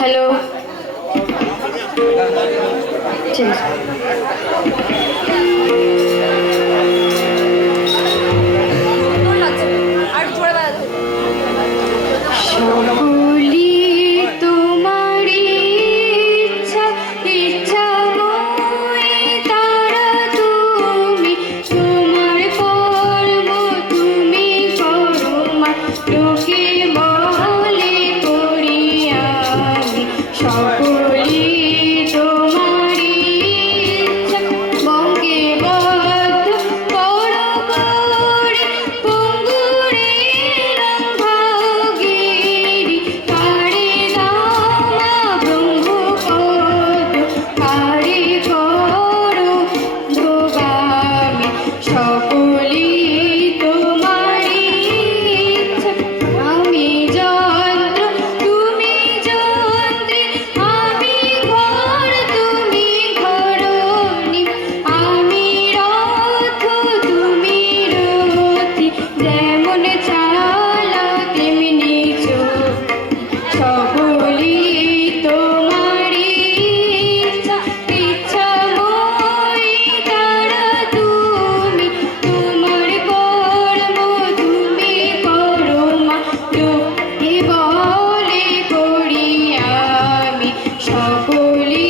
Hello, ঠিক আছে। সকলি তোমারই ইচ্ছা, ইচ্ছাময়ী তারা তুমি, তোমার কর্ম তুমি করো মা, লোকে বলে করি আমি। সকলি তোমারই ইচ্ছা, বঙ্গে বদ্ধ করো করে, পঙ্গুরে ভাগিরি কারে দামা ব্রহ্মপদ, কারে করো ভোগামি। সকলি তোমারই ইচ্ছা, আমি যন্ত্র তুমি যন্ত্রী, আমি ঘর তুমি ঘরণী, আমি রথ তুমি রথী, যেমন চালা তেমনি চোখ। সকলি তোমারই ইচ্ছা, ইচ্ছাময়ী তারা তুমি, তোমার কর্ম তুমি করো মা, লোকে বলে করি আমি। সকলি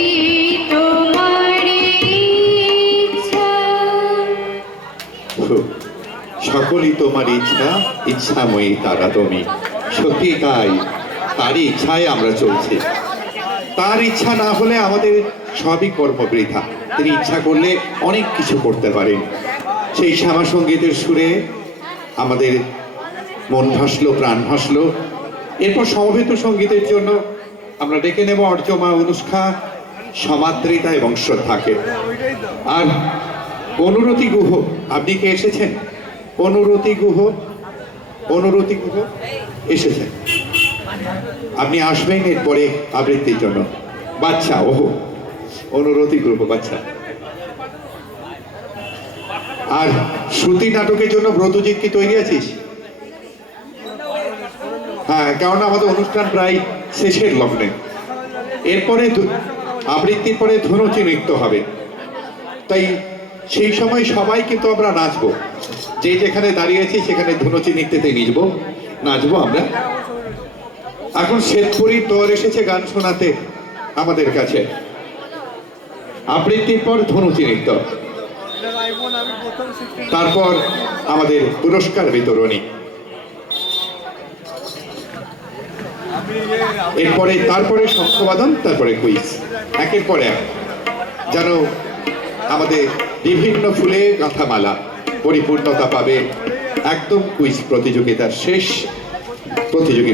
তোমারই ইচ্ছা। সকলই তোমার ইচ্ছা, ইচ্ছাময়ী তারা তুমি। সত্যি তাই, তারই ইচ্ছায় আমরা চলছি। তার ইচ্ছা না হলে আমাদের সবই কর্মবৃথা। তিনি ইচ্ছা করলে অনেক কিছু করতে পারেন। সেই শ্যামা সঙ্গীতের সুরে আমাদের মন ভাসলো, প্রাণ ভাসলো। এরপর সমবেত সঙ্গীতের জন্য আমরা ডেকে নেব অর্চমা, অনুষ্কা, সমাদৃতা এবং শ্রদ্ধাকে। আর অনুরতি গুহ, আপনি কি এসেছেন? অনুরতি গুহ, অনুরতি গুহ এসেছেন। আপনি আসবেন এরপরে আবৃত্তির জন্য। বাচ্চা, ওহো, অনুরতি গুহ বাচ্চা। আর শ্রুতি নাটকের জন্য ব্রতজিৎ কি তৈরি আছিস? হ্যাঁ, কারণ আমাদের অনুষ্ঠান প্রায় শেষের লগ্নে। এরপরে আবৃত্তির পরে ধনুচি নৃত্য হবে, তাই সেই সময় সবাই কিন্তু আমরা নাচবো। যে যেখানে দাঁড়িয়েছি সেখানে ধনুচি নৃত্যতে নাচবো আমরা। এখন শ্বেতপুরীর দল এসেছে গান শোনাতে আমাদের কাছে। আবৃত্তির পর ধনুচি নৃত্য, তারপর আমাদের পুরস্কার বিতরণী, তারপরে শঙ্খবাদন, তারপরে কুইজ, একের পর এক, যেন আমাদের বিভিন্ন ফুলে গাঁথামালা পরিপূর্ণতা পাবে। একদম কুইজ প্রতিযোগিতার শেষ প্রতিযোগিতা।